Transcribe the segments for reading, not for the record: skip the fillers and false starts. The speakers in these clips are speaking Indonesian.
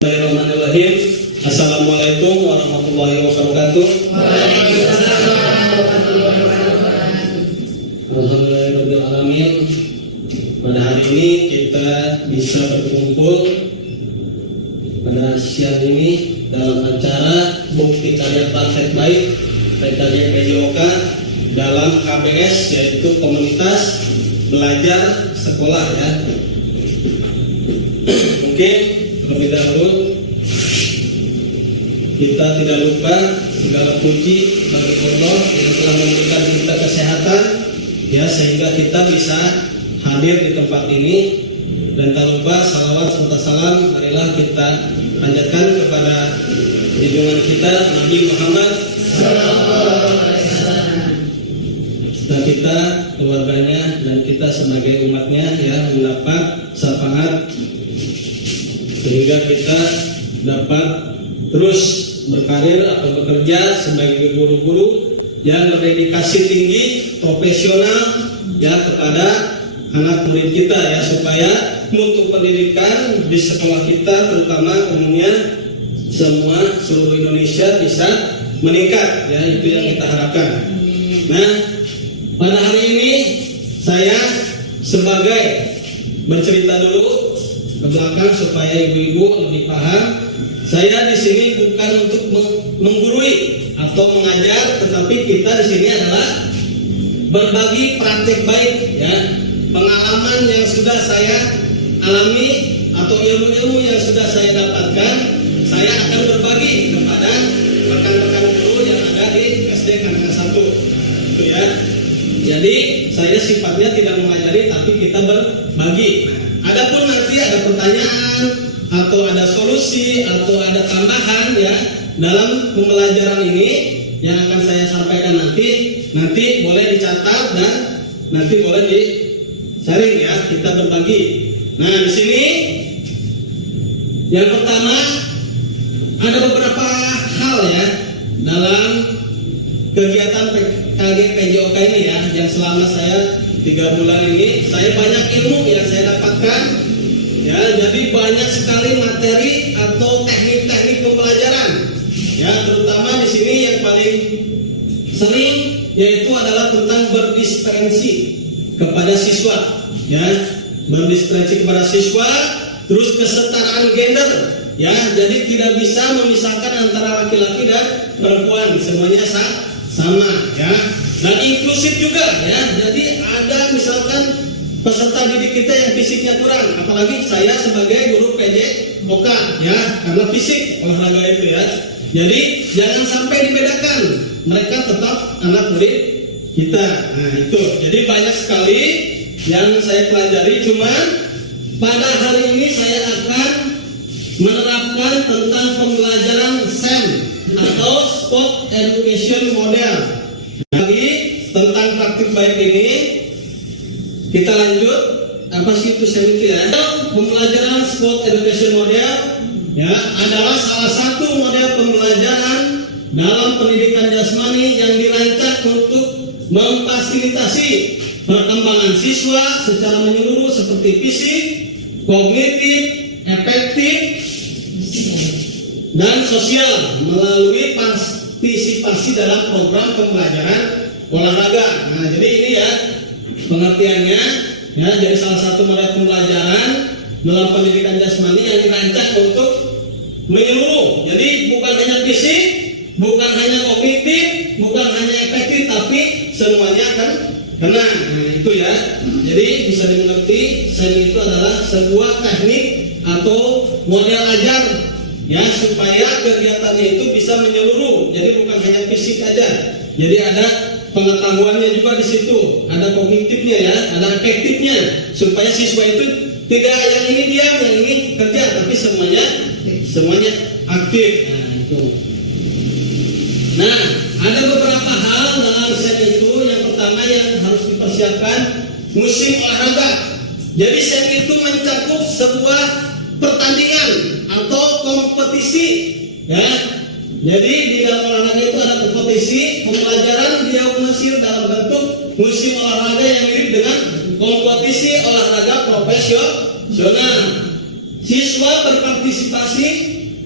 Bismillahirrahmanirrahim. Assalamualaikum warahmatullahi wabarakatuh. Alhamdulillahirrahmanirrahim. Pada hari ini kita bisa berkumpul pada siang ini dalam acara bukti karya praktek baik PKG PJOK dalam KBS, yaitu komunitas belajar sekolah ya. Mungkin terlebih dahulu kita tidak lupa segala puji bagi Allah yang telah memberikan kita kesehatan ya, sehingga kita bisa hadir di tempat ini. Dan tak lupa salawat serta salam marilah kita panjatkan kepada junjungan kita Nabi Muhammad dan kita keluarganya dan kita sebagai umatnya ya mendapat syafaat sehingga kita dapat terus berkarir atau bekerja sebagai guru-guru yang berdedikasi tinggi, profesional ya kepada anak murid kita ya, supaya mutu pendidikan di sekolah kita terutama umumnya seluruh Indonesia bisa meningkat ya, itu yang kita harapkan. Nah, pada hari ini saya sebagai bercerita dulu ke belakang supaya ibu-ibu lebih paham. Saya di sini bukan untuk menggurui atau mengajar, tetapi kita di sini adalah berbagi praktek baik ya, pengalaman yang sudah saya alami atau ilmu-ilmu yang sudah saya dapatkan. Saya akan berbagi kepada rekan-rekan guru yang ada di SD Kananga 1 itu ya. Jadi saya sifatnya tidak mengajari, tapi kita berbagi. Adapun nanti ada pertanyaan atau ada solusi atau ada tambahan ya dalam pembelajaran ini yang akan saya sampaikan nanti boleh dicatat dan nanti boleh di-sharing ya, kita berbagi. Nah, di sini yang pertama ada beberapa hal ya dalam kegiatan PKG PJOK ini ya, yang selama saya 3 bulan ini saya banyak ilmu yang saya dapatkan ya, jadi banyak sekali materi atau teknik-teknik pembelajaran ya, terutama di sini yang paling sering yaitu adalah tentang berdisferensi kepada siswa ya, berdisferensi kepada siswa, terus kesetaraan gender ya, jadi tidak bisa memisahkan antara laki-laki dan perempuan, semuanya sama ya, dan inklusif juga ya. Jadi ada misalkan peserta didik kita yang fisiknya kurang, apalagi saya sebagai guru PJOK ya, karena fisik olahraga itu ya. Jadi jangan sampai dibedakan, mereka tetap anak murid kita. Nah itu, jadi banyak sekali yang saya pelajari. Cuman pada hari ini saya akan menerapkan tentang pembelajaran SEM atau Sport Education Model. Jadi tentang praktik baik ini kita lanjut. Apa sih itu SEM itu ya? Pembelajaran Sport Education Model ya adalah salah satu model pembelajaran dalam pendidikan jasmani yang dirancang untuk memfasilitasi perkembangan siswa secara menyeluruh seperti fisik, kognitif, efektif, dan sosial melalui partisipasi dalam program pembelajaran olahraga. Nah, jadi ini ya pengertiannya ya, jadi salah satu model pembelajaran dalam pendidikan jasmani yang dirancang untuk menyeluruh. Jadi bukan hanya fisik, bukan hanya kognitif, bukan hanya efektif, tapi semuanya akan kena. Nah, itu ya. Jadi bisa dimengerti, SEM itu adalah sebuah teknik atau model ajar ya, supaya kegiatannya itu bisa menyeluruh. Jadi bukan hanya fisik aja. Jadi ada pengetahuannya juga di situ, ada kognitifnya ya, ada efektifnya, supaya siswa itu tidak yang ini diam, yang ini kerja, tapi semuanya aktif. Nah, itu. Nah, ada beberapa hal dalam SEM itu. Yang pertama yang harus dipersiapkan musim olahraga. Jadi SEM itu mencakup sebuah pertandingan atau kompetisi ya. Jadi di dalam olahraga itu ada kompetisi, pembelajaran dia masih dalam bentuk musim olahraga yang mirip dengan kompetisi olahraga profesional. siswa berpartisipasi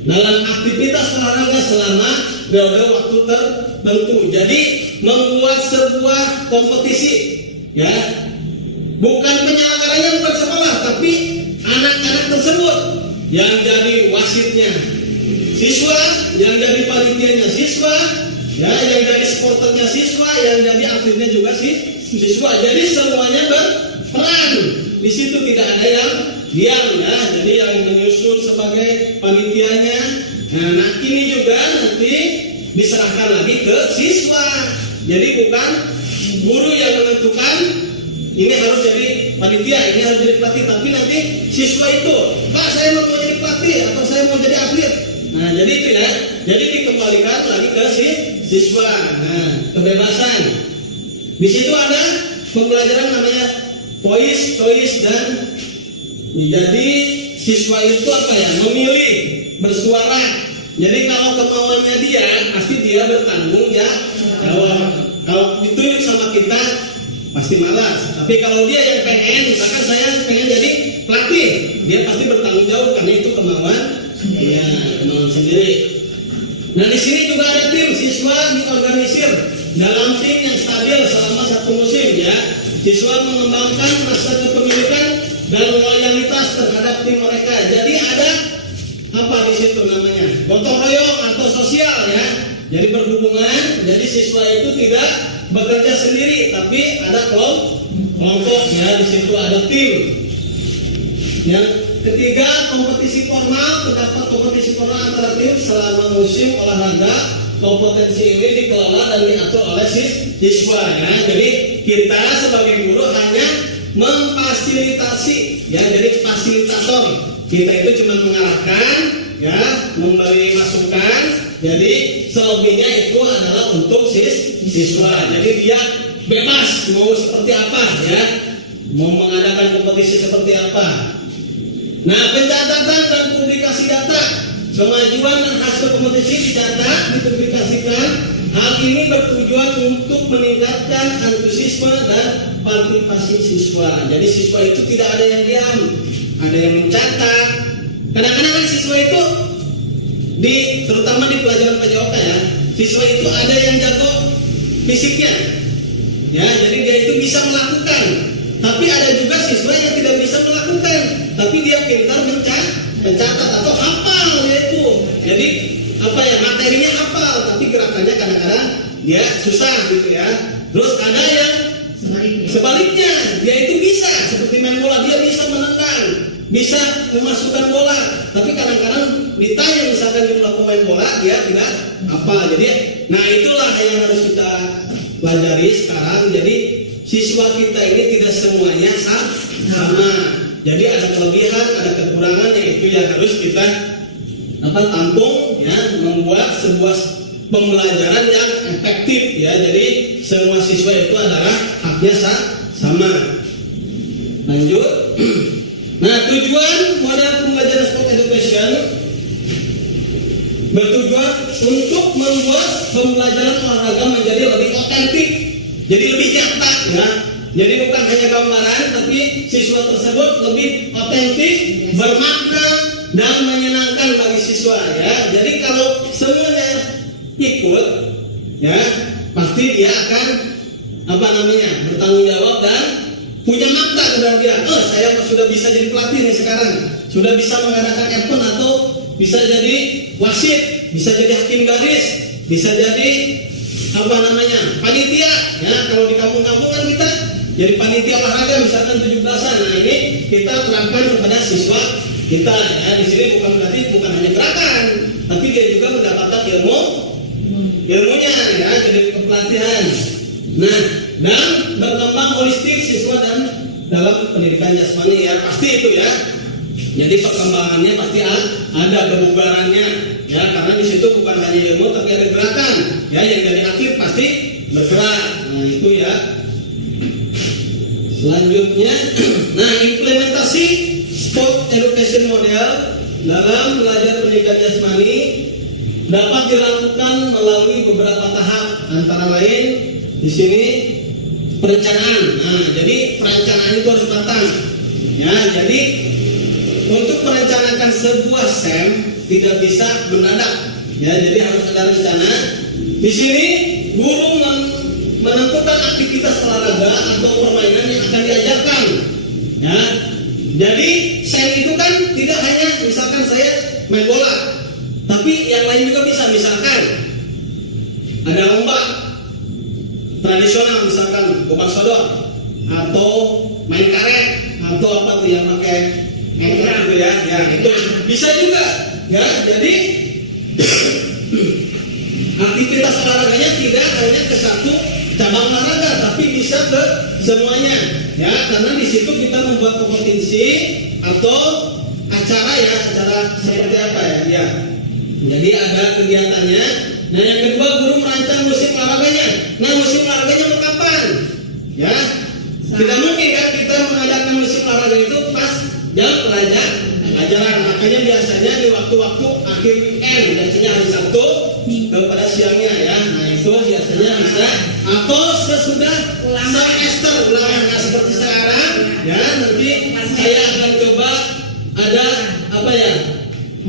dalam aktivitas olahraga selama periode waktu tertentu. Jadi membuat sebuah kompetisi, ya, bukan penyelenggaranya bukan sekolah, tapi anak-anak tersebut yang jadi wasitnya siswa, yang jadi panitianya siswa, ya, yang jadi supporternya siswa, yang jadi atletnya juga siswa. Jadi semuanya berperan. Di situ tidak ada yang diam, ya. Jadi yang menyusun sebagai panitianya. Nah, ini juga nanti diserahkan lagi ke siswa. Jadi bukan guru yang menentukan ini harus jadi panitia, ini harus jadi pelatih, tapi nanti siswa itu, Pak, saya mau jadi pelatih atau saya mau jadi atlet. Nah, jadi itu ya. Jadi dikembalikan lagi ke siswa. Nah, kebebasan. Di situ ada pembelajaran namanya voice, choice, dan jadi siswa itu apa ya? Memilih, bersuara. Jadi kalau kemauannya dia, pasti dia bertanggung jawab. Kalau ditunjuk sama kita, pasti malas. Tapi kalau dia yang pengen, misalkan saya pengen jadi pelatih, dia pasti bertanggung jawab karena itu kemauan dia, kemauan sendiri. Nah, di sini juga ada tim siswa diorganisir dalam tim yang stabil selama satu musim, ya. Siswa mengembangkan rasa kepemilikan dan loyalitas terhadap tim mereka. Jadi ada apa di situ namanya? Gotong royong atau sosial, ya. Jadi berhubungan. Jadi siswa itu tidak bekerja sendiri, tapi ada kelompok, ya. Di situ ada tim. Yang ketiga, kompetisi formal. Terdapat kompetisi formal antara tim selama musim olahraga. Kompetensi ini dikelola dan diatur oleh siswa, ya. Jadi kita sebagai guru hanya memfasilitasi, ya. Jadi fasilitator. Kita itu cuma mengarahkan, ya, memberi masukan. Jadi selebihnya itu adalah untuk siswa. Jadi dia bebas mau seperti apa, ya, mau mengadakan kompetisi seperti apa. Nah, pencatatan dan publikasi data, kemajuan dan hasil kompetisi data dipublikasikan. Hal ini bertujuan untuk meningkatkan antusiasme dan partisipasi siswa. Jadi siswa itu tidak ada yang diam, ada yang mencatat. Kadang-kadang kan siswa itu terutama di pelajaran PJOK, ya, siswa itu ada yang jago fisiknya, ya, jadi dia itu bisa melakukan. Tapi ada juga siswa yang tidak bisa melakukan, tapi dia pintar mencatat atau hafal dia itu. Jadi apa ya, materinya hafal, tapi gerakannya kadang-kadang dia susah gitu, ya. Terus ada yang sebaliknya, dia itu bisa seperti main bola, dia bisa menendang, bisa memasukkan bola, tapi kadang-kadang ditanya misalkan jumlah pemain bola, dia tidak hafal. Jadi, nah itulah yang harus kita pelajari sekarang. Jadi siswa kita ini tidak semuanya sama. Jadi ada kelebihan, ada kekurangan, yaitu yang harus kita tampung, ya, membuat sebuah pembelajaran yang efektif, ya. Jadi semua siswa itu adalah haknya sama. Lanjut. Nah, tujuan model pembelajaran sport education bertujuan untuk membuat pembelajaran olahraga menjadi lebih otentik, jadi lebih nyata, ya. Jadi bukan hanya gambaran, tapi siswa tersebut lebih otentik, bermakna, dan menyenangkan bagi siswa, ya. Jadi kalau semuanya ikut, ya, pasti dia akan bertanggung jawab dan punya makna kepada dia. Oh, saya sudah bisa jadi pelatih nih sekarang, sudah bisa mengadakan event atau bisa jadi wasit, bisa jadi hakim garis, bisa jadi panitia, ya. Kalau di kampung-kampung kan kita jadi panitia olahraga misalkan 17-an. Nah, ini kita terapkan kepada siswa kita, ya. Di sini bukan hanya gerakan, tapi dia juga mendapatkan ilmunya, ya, jadi pelatihan. Nah, dan berkembang holistik siswa dan dalam pendidikan jasmani, ya, pasti itu, ya. Jadi perkembangannya pasti ada kebugarannya, ya, karena di situ bukan hanya ilmu tapi ada gerakan, ya. Yang dari atlet pasti bergerak. Nah, itu, ya. Selanjutnya, nah, implementasi sport education model dalam belajar pendidikan jasmani dapat dilakukan melalui beberapa tahap, antara lain di sini perencanaan. Nah, jadi perencanaan itu harus matang, ya. Jadi untuk merencanakan sebuah SEM tidak bisa mendadak. Ya, jadi harus ada rencana. Di sini guru menentukan aktivitas olahraga atau permainan yang akan diajarkan. Ya, jadi SEM itu kan tidak hanya misalkan saya main bola, tapi yang lain juga bisa. Misalkan ada lomba tradisional, misalkan bukan sodok atau main karet atau apa tuh yang pakai gitu ya, ya itu bisa juga. Ya, jadi aktivitas olahraganya tidak hanya ke satu cabang olahraga, tapi bisa ke semuanya. Ya, karena di situ kita membuat kompetisi atau acara ya, acara seperti apa ya? Ya. Jadi ada kegiatannya. Nah, yang kedua guru merancang musim olahraganya. Nah, musim olahraganya mau kapan? Ya, tidak mungkin kan kita mengadakan musim olahraga itu pas jam pelajaran. Makanya biasanya di waktu-waktu akhir weekend, biasanya hari Sabtu kepada siangnya ya. Nah, itu biasanya bisa atau sesudah semester ulangan. Nah, seperti sekarang ya, nanti saya akan coba ada apa ya,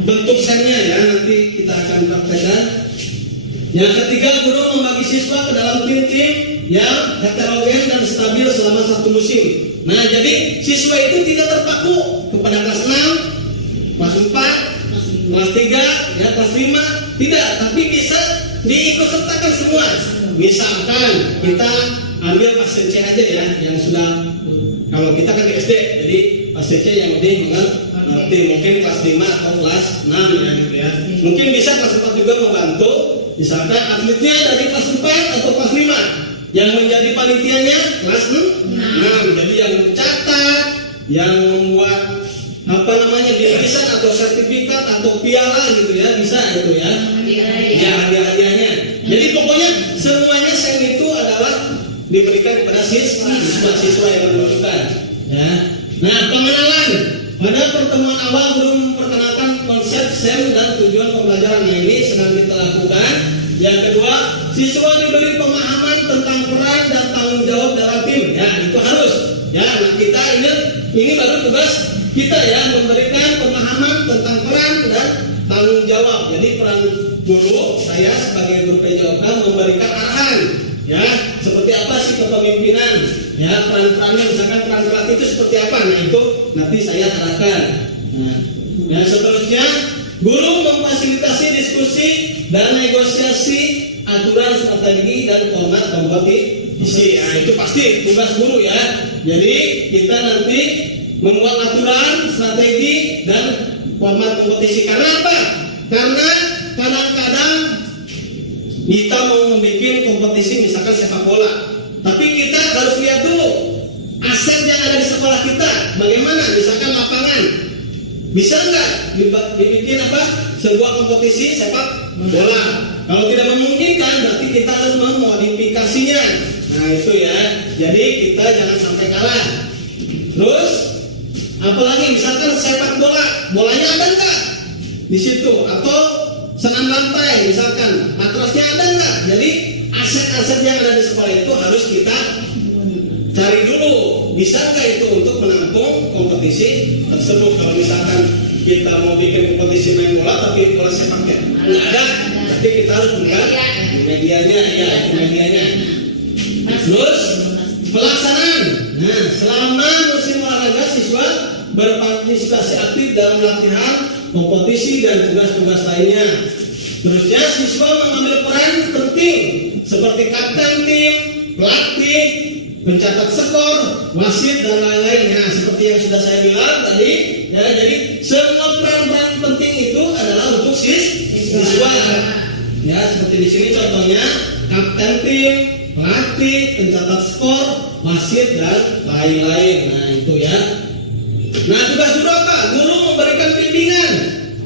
bentuk SEM-nya ya, nanti kita akan praktekkan. Yang ketiga, guru membagi siswa ke dalam tim-tim yang heterogen dan stabil selama satu musim. Nah, jadi siswa itu tidak terpaku kepada kelas 6, kelas 4, kelas 3, ya, kelas 5, tidak, tapi bisa diikutsertakan semua. Misalkan kita ambil pasien C aja ya, yang sudah, kalau kita kan di SD, jadi pasien C yang lebih mengerti, mungkin kelas 5 atau kelas 6 ya gitu ya. Mungkin bisa kelas 4 juga membantu, misalkan atletnya dari kelas 4 atau kelas 5. Yang menjadi panitianya kelas 6. Jadi yang mencatat, yang membuat apa namanya birisan atau sertifikat atau piala gitu ya, bisa itu ya. Ya, hadiah-hadiahnya. Jadi pokoknya semuanya SEM itu adalah diberikan kepada siswa-siswa yang membutuhkan. Ya. Nah, pengenalan. Pada pertemuan awal guru memperkenalkan konsep SEM dan tujuan pembelajaran. Nah, ini sedang kita lakukan. Yang kedua, siswa diberi pemahaman tentang peran dan tanggung jawab dalam tim. Ya, itu harus. Ya, nah kita ini baru tugas kita ya, memberikan pemahaman tentang peran dan tanggung jawab. Jadi peran guru, saya sebagai guru PJOK memberikan arahan. Ya, seperti apa sih kepemimpinan? Ya, peran-perannya misalkan peran pelatih itu seperti apa? Nah, itu nanti saya arahkan. Nah, yang seterusnya, guru memfasilitasi diskusi dan negosiasi aturan strategi dan format kompetisi. Nah, itu pasti tugas guru ya. Jadi kita nanti membuat aturan, strategi dan format kompetisi. Karena apa? Karena kadang-kadang kita mau membuat kompetisi misalkan sepak bola, tapi kita harus lihat dulu aset yang ada di sekolah kita bagaimana. Misalkan lapangan, bisa nggak dibikin apa sebuah kompetisi sepak bola? Kalau tidak memungkinkan, berarti kita harus memodifikasinya. Nah, itu ya. Jadi kita jangan sampai kalah. Terus apalagi misalkan sepak bola, bolanya ada nggak di situ? Atau senam lantai, misalkan matrasnya ada nggak? Jadi aset-aset yang ada di sekolah itu harus kita cari dulu, bisa nggak itu untuk menampung kompetisi tersebut. Kalau misalkan kita mau bikin kompetisi main bola tapi bola sepaknya nggak ada, berarti kita harus buka medianya ya, medianya. Terus pelaksanaan. Nah, selama musim olahraga siswa berpartisipasi aktif dalam latihan, kompetisi dan tugas-tugas lainnya. Terusnya siswa mengambil peran penting seperti kapten tim, pelatih, pencatat skor, wasit dan lain-lain. Nah, seperti yang sudah saya bilang tadi, ya, jadi semua peran-peran penting itu adalah untuk siswa. Ya, seperti di sini contohnya kapten tim, pelatih, pencatat skor, wasit dan lain-lain. Nah, itu ya. Nah, tugas guru apa? Guru memberikan bimbingan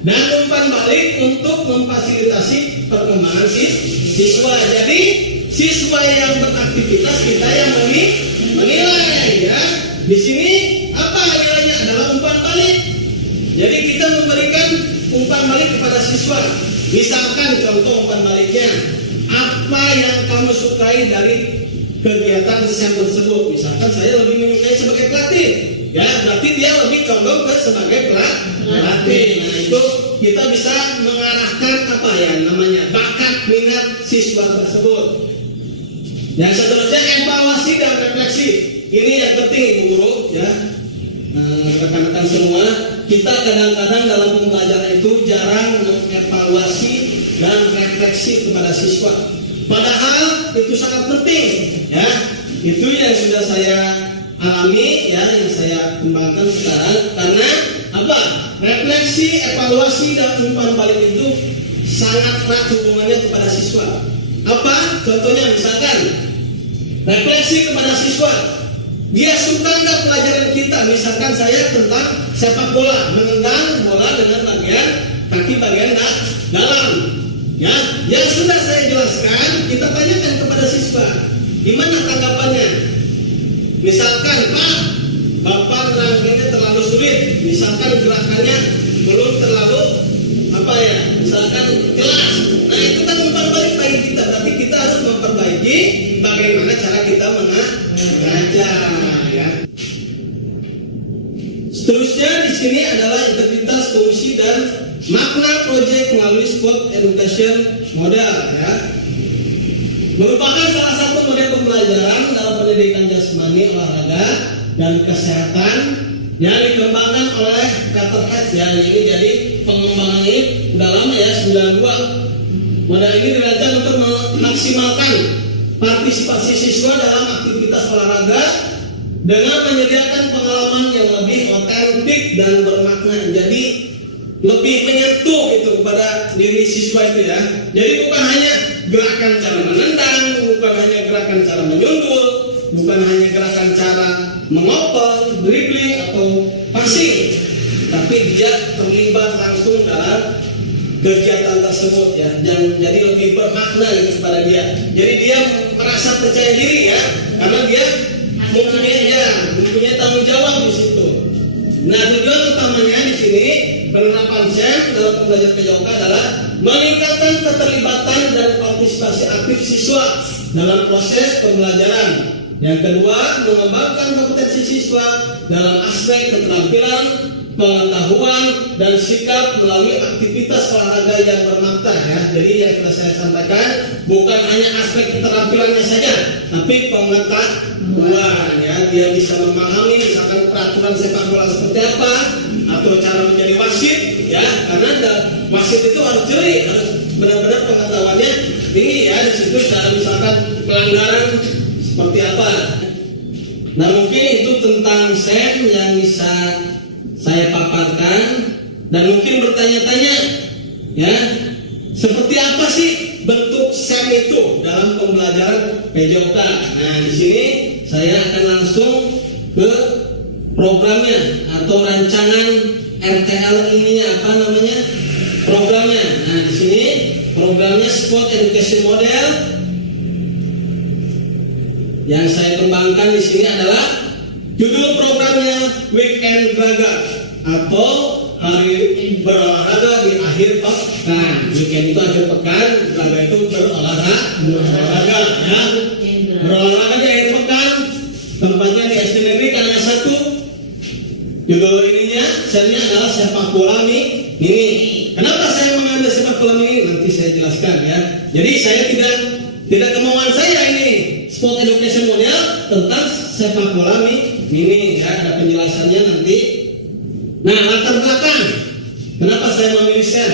dan umpan balik untuk memfasilitasi perkembangan siswa. Jadi siswa yang beraktivitas kita yang menilai ya. Di sini apa nilainya? Adalah umpan balik. Jadi kita memberikan umpan balik kepada siswa. Misalkan contoh umpan baliknya, apa yang kamu sukai dari kegiatan SEM tersebut. Misalkan saya lebih menyukai sebagai pelatih, ya berarti dia lebih condong ke sebagai pelatih. Nah itu kita bisa mengarahkan apa ya namanya bakat minat siswa tersebut. Yang seterusnya evaluasi dan refleksi. Ini yang penting Ibu Guru ya. Rekan-rekan semua, kita kadang-kadang dalam pembelajaran itu jarang mengevaluasi dan refleksi kepada siswa. Padahal itu sangat penting ya. Itu yang sudah saya alami ya, yang saya kembangkan sekarang. Karena apa? Refleksi, evaluasi dan umpan balik itu sangat erat hubungannya kepada siswa. Apa? Contohnya misalkan refleksi kepada siswa. Dia suka nggak pelajaran kita? Misalkan saya tentang sepak bola, menendang bola dengan bagian kaki bagian dalam. Ya, yang sudah saya jelaskan, kita tanyakan kepada siswa, gimana tanggapannya? Misalkan, Pak, Bapak nerangkannya terlalu sulit, misalkan gerakannya belum terlalu apa ya, misalkan kelas. Nah itu kan umpan balik bagi kita, berarti kita harus memperbaiki bagaimana cara kita mengajar. Ya. Seterusnya di sini adalah integritas, fungsi dan makna proyek melalui sport education model ya. Merupakan salah satu model pembelajaran dalam pendidikan jasmani, olahraga dan kesehatan yang dikembangkan oleh Carter ya. Ini jadi pengembangan ini udah lama ya, 92. Model ini dirancang untuk memaksimalkan partisipasi siswa dalam aktivitas olahraga dengan menyediakan pengalaman yang lebih otentik dan bermakna. Jadi lebih menyentuh itu kepada diri siswa itu ya. Jadi bukan hanya gerakan cara menendang, bukan hanya gerakan cara menyundul, bukan hanya gerakan cara mengoper, dribbling atau passing, tapi dia terlibat langsung dalam kegiatan tersebut ya. Dan jadi lebih bermakna itu kepada dia. Jadi dia merasa percaya diri ya, karena dia mempunyai tanggung jawab di situ. Nah tujuan utamanya di sini penerapan SEM dalam pembelajaran PJOK adalah meningkatkan keterlibatan dan partisipasi aktif siswa dalam proses pembelajaran. Yang kedua, mengembangkan kompetensi siswa dalam aspek keterampilan, pengetahuan dan sikap melalui aktivitas olahraga yang bermakna ya. Jadi yang sudah saya sampaikan bukan hanya aspek keterampilannya saja, tapi pengetahuan ya. Dia bisa memahami misalkan peraturan sepak bola seperti apa atau cara menjadi wasit ya. Karena wasit itu harus jeli, harus benar-benar pengetahuannya tinggi ya. Di situ cara misalkan pelanggaran seperti apa. Nah mungkin itu tentang SEM yang bisa saya paparkan, dan mungkin bertanya-tanya ya, seperti apa sih bentuk SEM itu dalam pembelajaran PJOK. Nah di sini saya akan langsung ke programnya atau rancangan RTL ininya apa namanya programnya. Nah di sini programnya Sport Education Model yang saya kembangkan di sini adalah judul programnya Weekend Raga atau hari berolahraga di akhir pekan. Weekend itu akhir pekan, raga itu berolahraga ya. Berolahraga di akhir pekan, tempatnya di SD Negeri Karena 1. Judul ininya, selnya adalah sepak bola mini. Kenapa saya mengambil sepak bola mini? Nanti saya jelaskan ya. Jadi saya tidak kemauan saya ini Sport Education Model tentang sepak bola mini ya, ada penjelasannya nanti. Nah latar belakang kenapa saya memilih SEM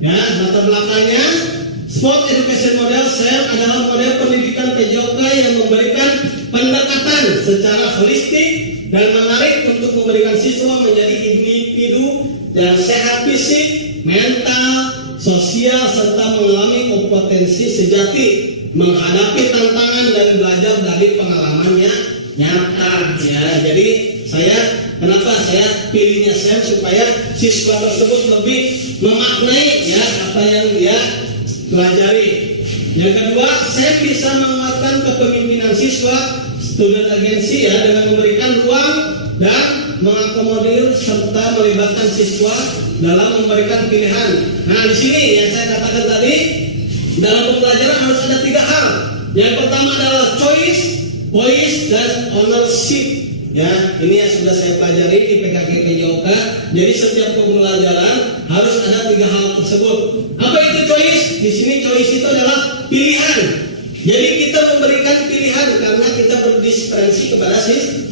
ya, latar belakangnya Sport Education Model SEM adalah model pendidikan PJOK yang memberikan pendekatan secara holistik dan menarik untuk memberikan siswa menjadi individu yang sehat fisik, mental, sosial serta mengalami kompetensi sejati menghadapi tantangan dan belajar dari pengalamannya nyata ya. Jadi kenapa saya pilihnya SEM supaya siswa tersebut lebih memaknai ya apa yang dia pelajari. Yang kedua, SEM bisa menguatkan kepemimpinan siswa student agency ya, dengan memberikan ruang dan mengakomodir serta melibatkan siswa dalam memberikan pilihan. Nah di sini yang saya katakan tadi, dalam pembelajaran harus ada 3 hal. Yang pertama adalah choice, poise dan ownership. Ya, ini yang sudah saya pelajari di PKK PJOK. Jadi setiap pembelajaran harus ada 3 hal tersebut. Apa itu choice? Di sini choice itu adalah pilihan. Jadi kita memberikan pilihan karena kita berdiskresi kepada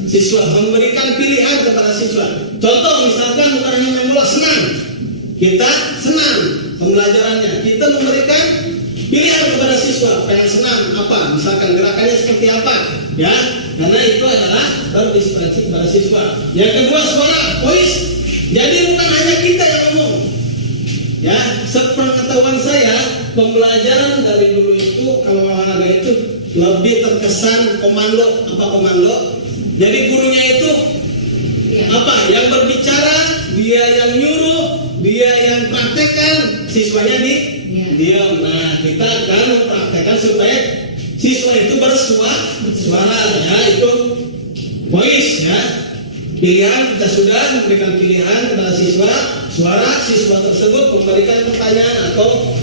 siswa, memberikan pilihan kepada siswa. Contoh misalkan bukan hanya main bola, senang. Kita senang pembelajarannya. Kita memberikan pilihan kepada siswa, pengen senam apa, misalkan gerakannya seperti apa, ya, karena itu adalah berdiskresi kepada siswa. Yang kedua, suara, voice. Jadi bukan hanya kita yang ngomong, ya. Sepengetahuan saya, pembelajaran dari dulu itu kalau olahraga itu lebih terkesan komando. Apa komando? Jadi gurunya itu apa? Yang berbicara, dia yang nyuruh, dia yang praktekkan, siswanya diam. Nah, kita akan mempraktekkan supaya siswa itu bersuara, ya, itu voice, ya. Pilihan, kita sudah memberikan pilihan kepada siswa, suara siswa tersebut memberikan pertanyaan atau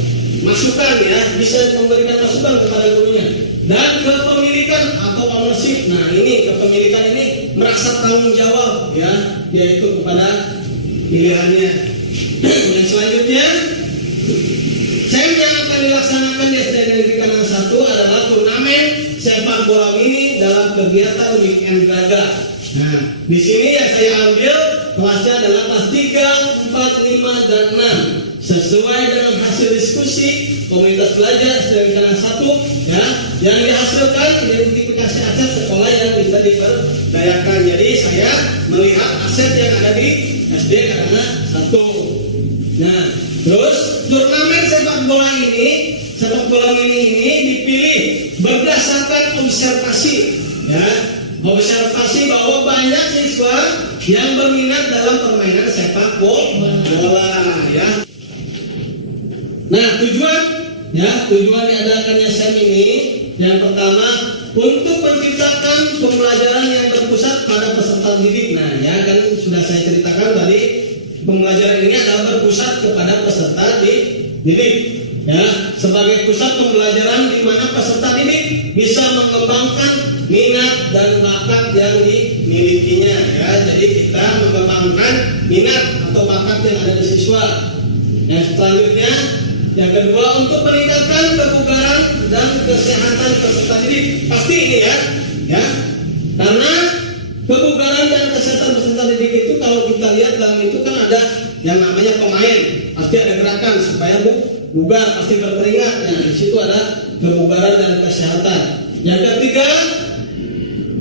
masukan, ya, bisa memberikan masukan kepada gurunya. Dan kepemilikan atau ownership. Nah, ini kepemilikan ini merasa tanggung jawab, ya, yaitu kepada pilihannya. Yang selanjutnya, SEM yang akan dilaksanakan di SD Negeri Kanang 1 adalah turnamen sepak bola mini dalam kegiatan weekend Braga. Nah, di sini yang saya ambil kelasnya adalah kelas 3, 4, 5, dan 6. Sesuai dengan hasil diskusi komunitas belajar SD Negeri Kanang 1, ya, yang dihasilkan identifikasi aset sekolah yang bisa diperdayakan. Jadi saya melihat aset yang ada di SD Kanang 1. Nah, terus turnamen sepak bola mini ini dipilih berdasarkan observasi, ya, observasi bahwa banyak siswa yang berminat dalam permainan sepak bola, ya. Nah, tujuan diadakannya SEM ini yang pertama untuk menciptakan pembelajaran yang berpusat pada peserta didik. Nah, ya kan sudah saya ceritakan tadi, pembelajaran ini adalah berpusat kepada peserta didik, ya, sebagai pusat pembelajaran di mana peserta didik bisa mengembangkan minat dan bakat yang dimilikinya, ya. Jadi kita mengembangkan minat atau bakat yang ada di siswa. Yang selanjutnya, yang kedua, untuk meningkatkan kebugaran dan kesehatan peserta didik. Pasti ini, ya, karena kebugaran dan kesehatan peserta didik itu kalau kita lihat dalam itu kan ada yang namanya pemain, pasti ada gerakan supaya bugar, pasti berkeringat. Ya, di situ ada kebugaran dan kesehatan. Yang ketiga,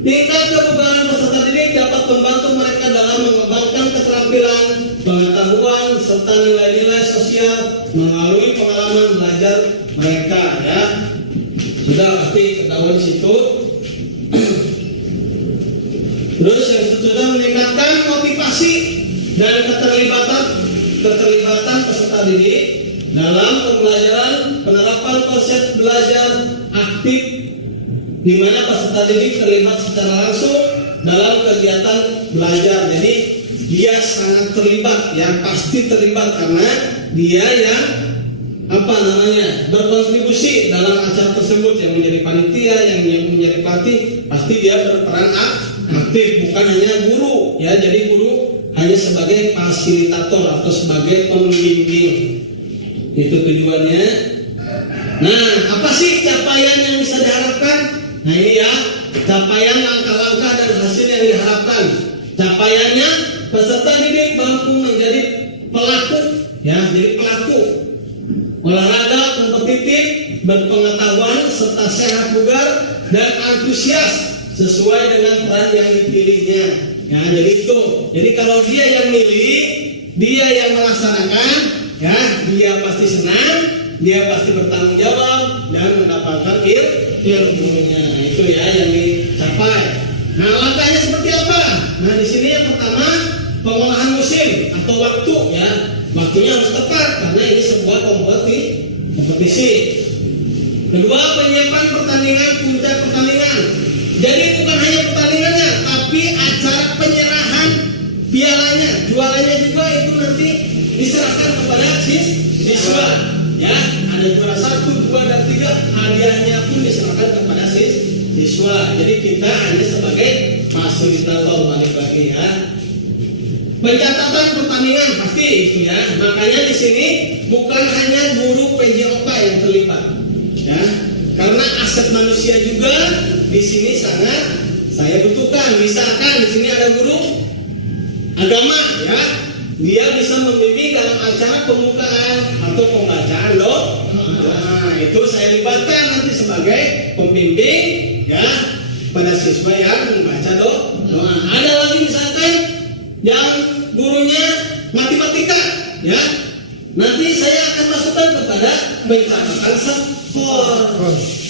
tingkat kebugaran peserta didik dapat membantu mereka dalam mengembangkan keterampilan, pengetahuan serta nilai-nilai sosial melalui pengalaman belajar mereka, ya. Sudah pasti ketahuan di situ. Terus yang sudah meningkatkan motivasi dan keterlibatan peserta didik dalam pembelajaran, penerapan konsep belajar aktif di mana peserta didik terlibat secara langsung dalam kegiatan belajar. Jadi dia sangat terlibat, ya, pasti terlibat karena dia yang berkontribusi dalam acara tersebut, yang menjadi panitia, yang menjadi pelatih, pasti dia berperan aktif, bukan hanya guru, ya. Jadi guru hanya sebagai fasilitator atau sebagai pembimbing. Itu tujuannya. Nah, apa sih capaian yang bisa diharapkan? Nah, ini, ya, capaian langkah-langkah dan hasil yang diharapkan. Capaiannya, peserta didik mampu menjadi pelaku, ya, jadi pelaku olahraga kompetitif, berpengetahuan serta sehat bugar dan antusias sesuai dengan peran yang dipilihnya. Ya, jadi itu. Jadi kalau dia yang milih, dia yang melaksanakan, ya, dia pasti senang, dia pasti bertanggung jawab dan mendapatkan ilmunya. Nah, itu, ya, yang dicapai. Nah, langkahnya seperti apa? Nah, di sini yang pertama, pengolahan musim atau waktu, ya. Waktunya harus tepat karena ini sebuah kompetisi. Kedua, penyiapan pertandingan, puncak pertandingan. Jadi bukan hanya pertandingannya, tapi acara penyerahan pialanya, jualannya juga itu nanti diserahkan kepada siswa, ya. Ada juara 1, 2, dan 3, hadiahnya pun diserahkan kepada siswa. siswa. Jadi kita hanya sebagai fasilitator balik lagi ya. Pencatatan pertandingan pasti itu ya. Makanya di sini bukan hanya guru PJOK yang terlibat ya. Karena aset manusia juga di sini sangat saya butuhkan. Misalkan di sini ada guru agama ya. Dia bisa membimbing dalam acara pembukaan atau pembacaan doa. Nah, itu saya libatkan nanti sebagai pembimbing ya pada siswa yang membaca doa. Ada lagi misalkan yang gurunya matematika ya. Nanti saya akan masukkan kepada pencatatan skor.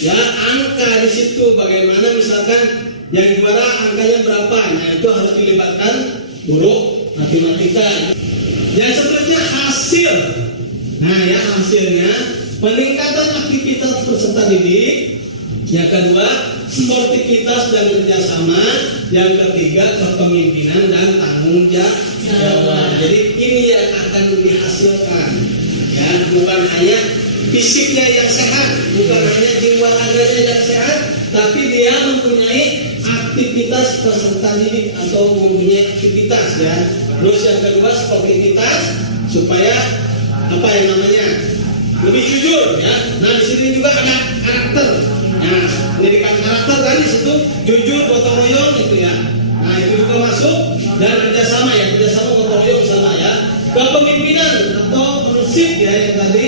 Ya, angka di situ bagaimana misalkan yang juara angkanya berapa. Nah, itu harus dilibatkan guru matematika. Yang seterusnya hasil. Nah ya, hasilnya peningkatan aktivitas peserta didik. Yang kedua, sportivitas dan kerjasama. Yang ketiga, kepemimpinan dan tanggung jawab. Jadi ini yang akan dihasilkan. Ya, bukan hanya fisiknya yang sehat, bukan hanya jiwa raganya yang sehat, tapi dia mempunyai aktivitas peserta didik atau mempunyai aktivitas ya. Terus yang kedua sportivitas supaya apa yang namanya lebih jujur ya. Nah di sini juga ada karakter. Nah pendidikan karakter kan di situ jujur, gotong royong gitu ya. Nah itu juga masuk dan kerjasama ya, kerjasama gotong royong sama ya. Kepemimpinan atau prinsip ya yang tadi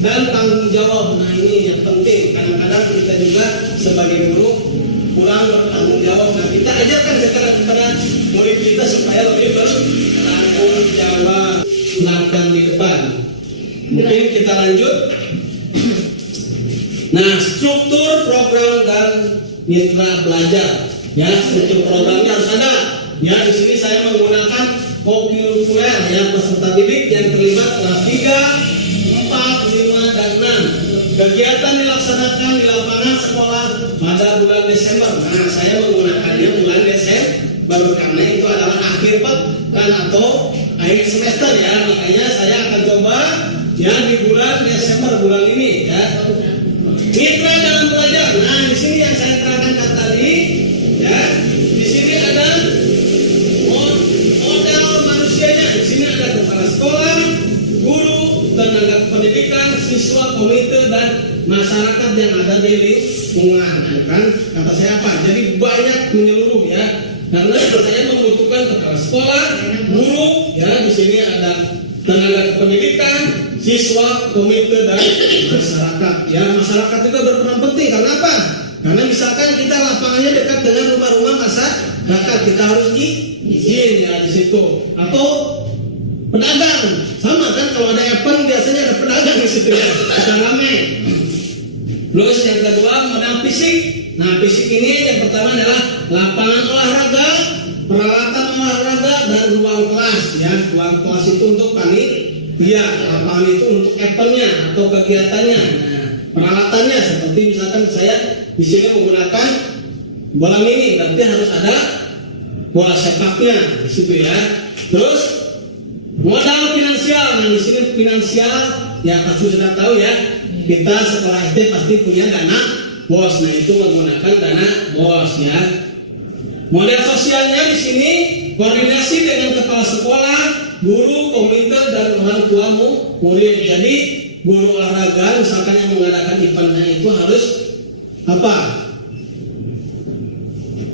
dan tanggung jawab. Nah ini yang penting. Kadang-kadang kita juga sebagai guru kurang bertanggung jawab. Nah kita ajarkan sekarang kepada murid kita supaya lebih bertanggung jawab. Langkah di depan. Mungkin kita lanjut. Nah struktur program dan mitra belajar. Ya struktur programnya harus ada. Ya di sini saya menggunakan kurikuler ya peserta didik yang terlibat kelas 3, 4, 5 dan 6. Kegiatan dilaksanakan di lapangan sekolah pada bulan Desember. Nah, saya menggunakannya bulan Desember karena itu adalah akhir pekan atau akhir semester ya. Makanya saya akan coba ya di bulan Desember bulan ini ya. Mitra dalam belajar. Nah, di sini yang saya terangkan tadi ya. Di sini ada modal manusianya. Di sini ada kepala sekolah, guru, tenaga pendidikan, siswa, komite dan masyarakat yang ada di lingkungan. Kan kata saya apa? Jadi banyak menyeluruh ya. Karena saya membutuhkan kepala sekolah, guru, ya di sini ada tenaga pendidikan, siswa, komite dan masyarakat. Ya masyarakat juga berperan penting. Karena apa? Karena misalkan kita lapangannya dekat dengan rumah-rumah masyarakat, kita harus izin ya di situ. Atau pedagang sama kan, kalau ada event biasanya ada pedagang di situ ya, ada ramai. Terus yang kedua modal fisik. Nah fisik ini yang pertama adalah lapangan olahraga, peralatan olahraga dan ruang kelas ya. Ruang kelas itu untuk panitia, lapangan itu untuk eventnya atau kegiatannya. Nah, peralatannya seperti misalkan saya di sini menggunakan bola mini, berarti harus ada bola sepaknya di situ ya. Terus modal finansial. Nah di sini finansial ya pasti sudah tahu ya. Kita sekolah SD pasti punya dana BOS. Nah itu menggunakan dana BOS ya. Model sosialnya di sini koordinasi dengan kepala sekolah, guru, komite dan orang tua murid. Jadi guru olahraga misalkan yang mengadakan eventnya itu harus apa?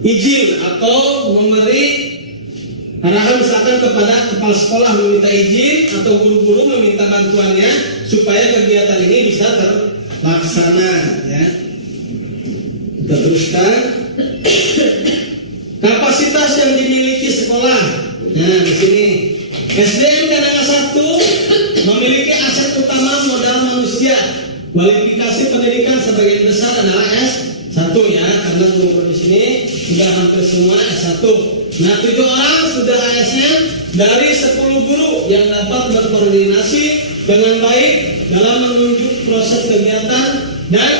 Izin atau memberi arahan misalkan kepada kepala sekolah meminta izin atau guru-guru meminta bantuannya supaya kegiatan ini bisa terlaksana ya. Kita teruskan. Kapasitas yang dimiliki sekolah. Nah di sini SDN Kadangan 1 memiliki aset utama modal manusia. Kualifikasi pendidikan sebagian besar adalah S1 ya, karena guru di sini sudah hampir semua S1. Nah 7 orang sudah ASN dari 10 guru yang dapat berkoordinasi dengan baik dalam menunjuk proses kegiatan dan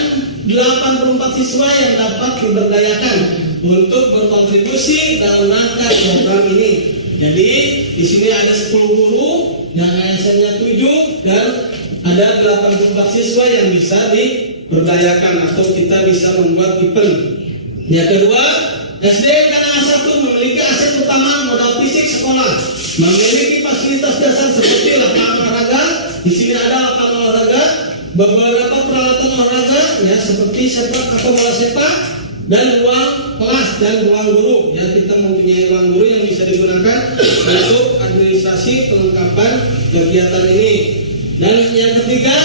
84 siswa yang dapat diberdayakan untuk berkontribusi dalam rangka program ini. Jadi di sini ada 10 guru yang ASN-nya 7 dan ada 84 siswa yang bisa diberdayakan atau kita bisa membuat event Yang kedua, SD Karangasem 1 memiliki aset utama modal fisik sekolah, memiliki fasilitas dasar seperti lapangan olahraga. Di sini ada lapangan olahraga, beberapa peralatan olahraga ya seperti sepak atau bola sepak, dan ruang kelas dan ruang guru. Ya, kita mempunyai ruang guru yang bisa digunakan untuk administrasi perlengkapan kegiatan ini. Dan yang ketiga,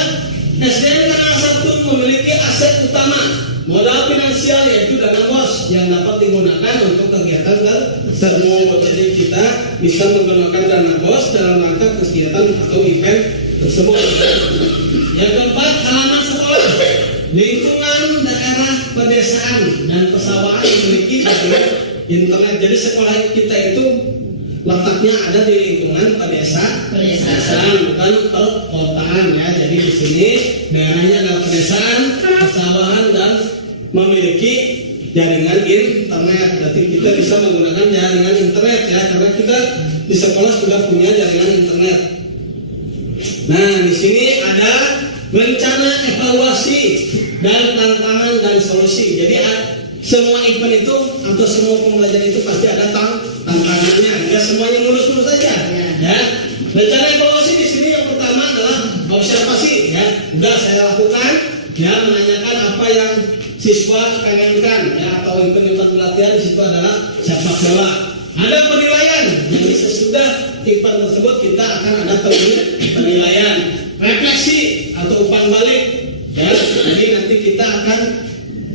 SDN Karangasem 1 memiliki aset utama modal finansial yaitu dana BOS yang dapat digunakan untuk kegiatan tertentu. Jadi kita bisa menggunakan dana BOS dalam rangka kegiatan atau event tersebut. Yang keempat, halaman sekolah, lingkungan daerah pedesaan dan pesawahan memiliki jaringan internet. Jadi sekolah kita itu letaknya ada di lingkungan pedesaan, bukan perkotaan ya. Jadi di sini daerahnya adalah pedesaan, pesawahan dan memiliki jaringan internet. Berarti kita bisa menggunakan jaringan internet ya, karena kita di sekolah sudah punya jaringan internet. Nah, di sini ada rencana evaluasi dan tantangan dan solusi. Jadi semua event itu atau semua pembelajaran itu pasti ada tantangannya. Enggak semuanya mulus-mulus saja. Ya. Rencana evaluasi di sini yang pertama adalah observasi. Ya, sudah saya lakukan. Ya, menanyakan apa yang siswa pengenkan. Ya, atau event-event pelatihan di situ adalah sepak bola. Ada penilaian. Jadi sesudah event tersebut kita akan ada penilaian. Refleksi atau umpan balik. Ya, jadi nanti kita akan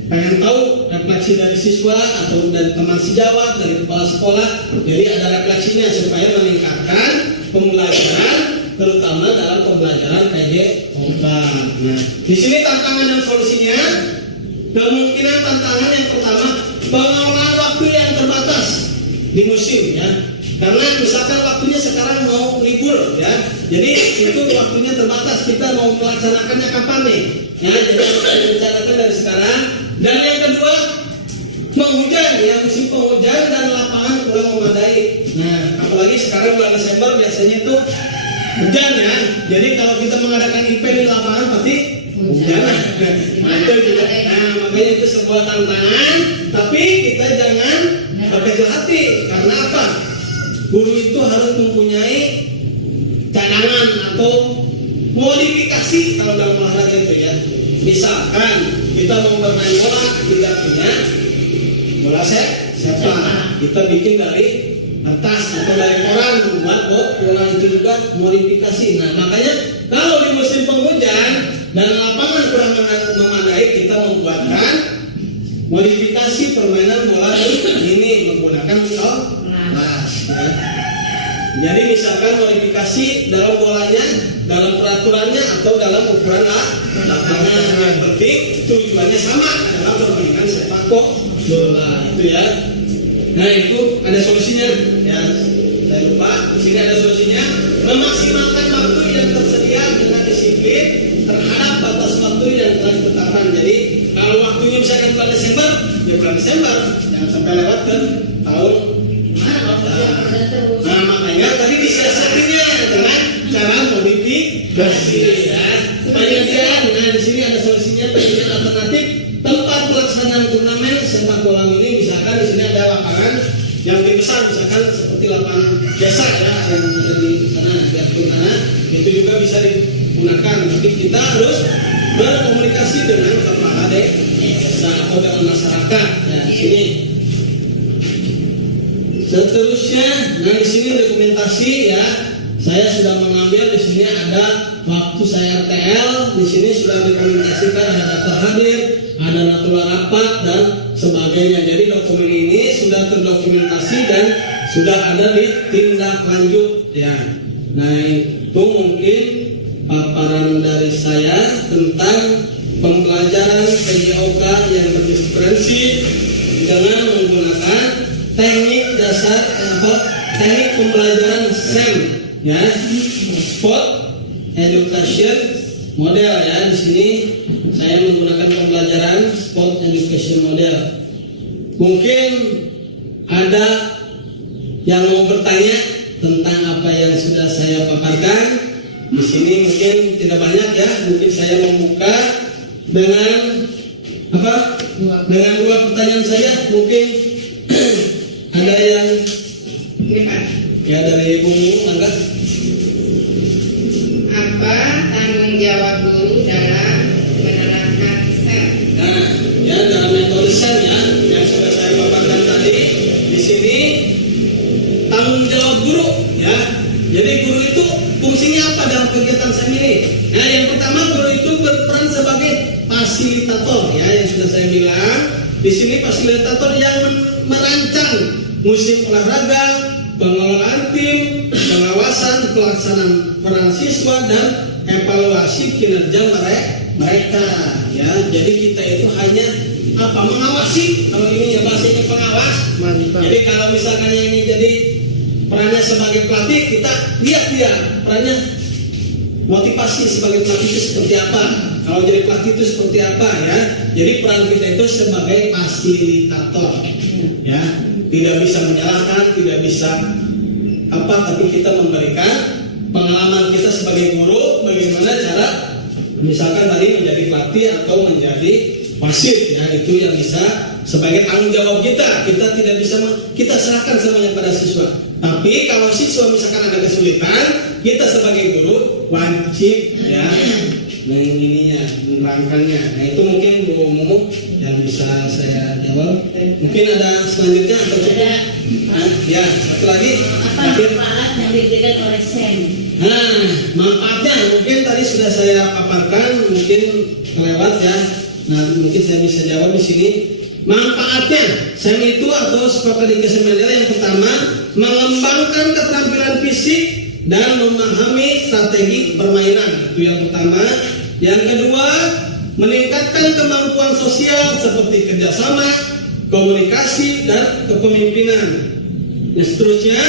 pengen tahu refleksi dari siswa atau dari teman sejawat, dari kepala sekolah. Jadi ada refleksinya supaya meningkatkan pembelajaran, terutama dalam pembelajaran PJ 4. Nah, di sini tantangan dan solusinya. Kemungkinan tantangan yang pertama, pengelolaan waktu yang terbatas di musim ya. Karena misalkan waktunya sekarang mau libur ya, jadi itu waktunya terbatas. Kita mau melaksanakannya kapan nih? Ya, jadi harus direncanakan dari sekarang. Dan yang kedua, penghujan ya, musim penghujan dan lapangan kurang memadai. Nah, apalagi sekarang bulan Desember biasanya itu hujan ya. Jadi kalau kita mengadakan event di lapangan pasti hujan. Nah, itu juga. Nah, makanya itu sebuah tantangan. Tapi kita jangan berkecil hati. Karena apa? Guru itu harus mempunyai cadangan atau modifikasi kalau dalam olahraga itu ya. Misalkan kita mau bermain bola, tidak punya bola sepak, kita bikin dari kertas atau dari koran, membuat bola itu juga modifikasi. Nah, makanya kalau di musim penghujan dan lapangan kurang memadai, kita membuatkan modifikasi permainan bola ini menggunakan kelas. Ya. Jadi misalkan modifikasi dalam bolanya, dalam peraturannya atau dalam ukuran lapangan. Yang penting tujuannya sama, adalah permainan sepak bola itu ya. Nah, itu ada solusinya. Ya, saya lupa. Di sini ada solusinya. Memaksimalkan waktu yang tersedia dengan disiplin terhadap batas waktu yang telah ditetapkan. Jadi kalau waktunya misalkan bulan Desember, ya bulan Desember, jangan sampai lewat ke tahun. Nah, makanya tadi disiasatinya dengan cara modifikasi ya. Kemudian, nah di sini ada solusinya, tentunya alternatif tempat pelaksanaan turnamen sepak bola ini. Misalkan di sini ada lapangan yang lebih besar, misalkan seperti lapangan desa ya, yang ada di sana, di sana, itu juga bisa digunakan. Tapi kita harus berkomunikasi dengan kepala desa atau dengan masyarakat. Nah, di sini. Seterusnya, nah di sini dokumentasi ya. Saya sudah mengambil di sini ada waktu saya RTL, di sini sudah dokumentasikan ada daftar hadir, ada natural rapat dan sebagainya. Jadi dokumen ini sudah terdokumentasi dan sudah ada di tindak lanjut ya. Nah, itu mungkin paparan dari saya tentang pembelajaran PJOK yang berdifferensi dengan menggunakan teknik dasar teknik pembelajaran SEM ya, sport education model ya. Di sini saya menggunakan pembelajaran sport education model. Mungkin ada yang mau bertanya tentang apa yang sudah saya paparkan di sini. Mungkin tidak banyak ya. Mungkin saya membuka dengan apa? Dengan dua pertanyaan. pertanyaan saya mungkin ada yang ya dari Ibu Angga. Apa tanggung jawab guru dalam menerapkan SEM? Nah, ya dalam metode SEM ya, yang sudah saya paparkan tadi di sini tanggung jawab guru ya. Jadi guru itu fungsinya apa dalam kegiatan SEM ini? Nah, yang pertama guru itu berperan sebagai fasilitator ya, yang sudah saya bilang. Di sini fasilitator yang merancang musim olahraga, pengelolaan tim, pengawasan pelaksanaan peran siswa dan evaluasi kinerja mereka ya. Jadi kita itu hanya apa, mengawasi. Kalau ini ya bahasanya pengawas. Mantap. Jadi kalau misalkan yang ini jadi perannya sebagai pelatih, kita lihat dia perannya motivasi sebagai pelatih itu seperti apa. Kalau jadi pelatih itu seperti apa ya. Jadi peran kita itu sebagai fasilitator ya. Tidak bisa menyalahkan, tidak bisa apa, tapi kita memberikan pengalaman kita sebagai guru bagaimana cara misalkan tadi menjadi pelatih atau menjadi wasit ya. Itu yang bisa sebagai tanggung jawab kita. Kita tidak bisa kita serahkan semuanya pada siswa. Tapi kalau siswa misalkan ada kesulitan, kita sebagai guru wajib ya menerangkannya. Nah itu mungkin Bu Mumu yang bisa saya jawab. Mungkin ada selanjutnya atau cukup? Nah, ya satu lagi. Apa manfaat yang diberikan oleh SEM? Nah manfaatnya mungkin tadi sudah saya paparkan, mungkin kelewat ya. Nah mungkin saya bisa jawab di sini. Manfaatnya SEM itu atau sekolah edukasi mental yang pertama mengembangkan keterampilan fisik dan memahami strategi permainan, itu yang pertama. Yang kedua, meningkatkan kemampuan sosial seperti kerjasama, komunikasi, dan kepemimpinan. Yang seterusnya,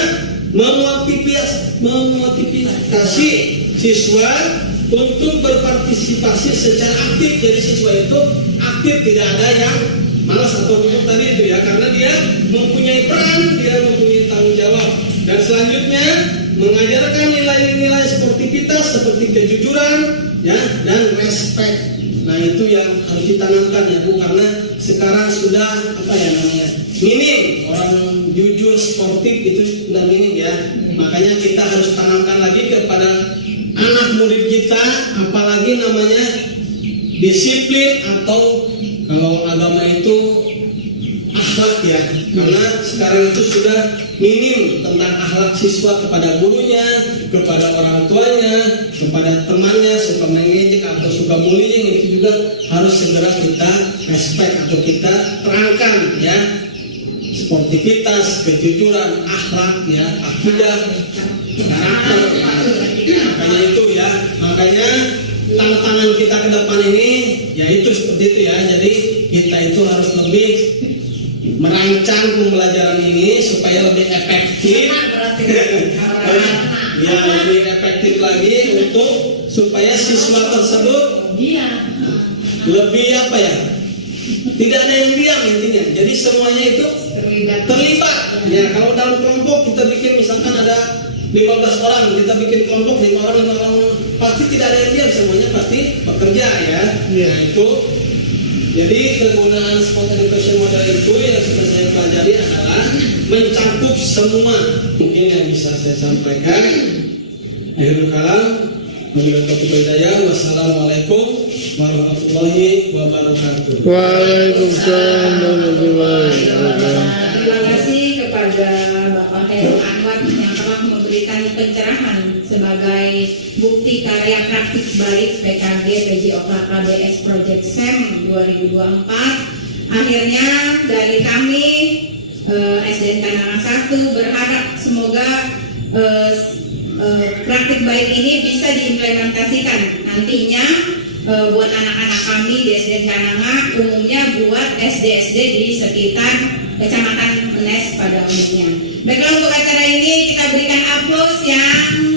memotivasi siswa untuk berpartisipasi secara aktif. Jadi siswa itu aktif, tidak ada yang malas atau duduk tadi itu ya, karena dia mempunyai peran, dia mempunyai tanggung jawab. Dan selanjutnya mengajarkan nilai-nilai sportivitas seperti kejujuran ya dan respect. Nah itu yang harus ditanamkan ya Bu, karena sekarang sudah apa ya namanya minim orang jujur sportif, itu sudah minim ya. Makanya kita harus tanamkan lagi kepada anak murid kita, apalagi namanya disiplin atau kalau agama itu akhlak ya, karena sekarang itu sudah minim tentang akhlak siswa kepada gurunya, kepada orang tuanya, kepada temannya, suka mengejek atau suka bullying. Itu juga harus segera kita respect atau kita terangkan ya, sportivitas, kejujuran, akhlak ya, akidah, karakter. Makanya itu ya, makanya tantangan kita ke depan ini ya itu seperti itu ya. Jadi kita itu harus lebih merancang pembelajaran ini supaya lebih efektif. Ya lebih efektif lagi untuk supaya siswa tersebut lebih apa ya, tidak ada yang diam intinya. Jadi semuanya itu terlibat. Ya kalau dalam kelompok kita bikin misalkan ada 15 orang, kita bikin kelompok 5 orang, pasti tidak ada yang diam, semuanya pasti bekerja ya. Nah itu. Jadi kegunaan sport education model itu yang sudah saya pelajari adalah mencakup semua. Mungkin yang bisa saya sampaikan. Akhirul kalam, wabillahi taufiq wal hidayah. Wassalamualaikum warahmatullahi wabarakatuh. Waalaikumsalam warahmatullahi wabarakatuh. Terima kasih kepada Bapak Khairul Anwar yang telah memberikan pencerahan sebagai bukti karya praktik baik PKG PJOK KBS Project SEM 2024. Akhirnya dari kami SDN Kanangan 1 berharap semoga praktik baik ini bisa diimplementasikan nantinya buat anak-anak kami di SDN Kanangan, umumnya buat SD-SD di sekitar Kecamatan Menes pada umumnya. Baiklah, untuk acara ini kita berikan aplaus yang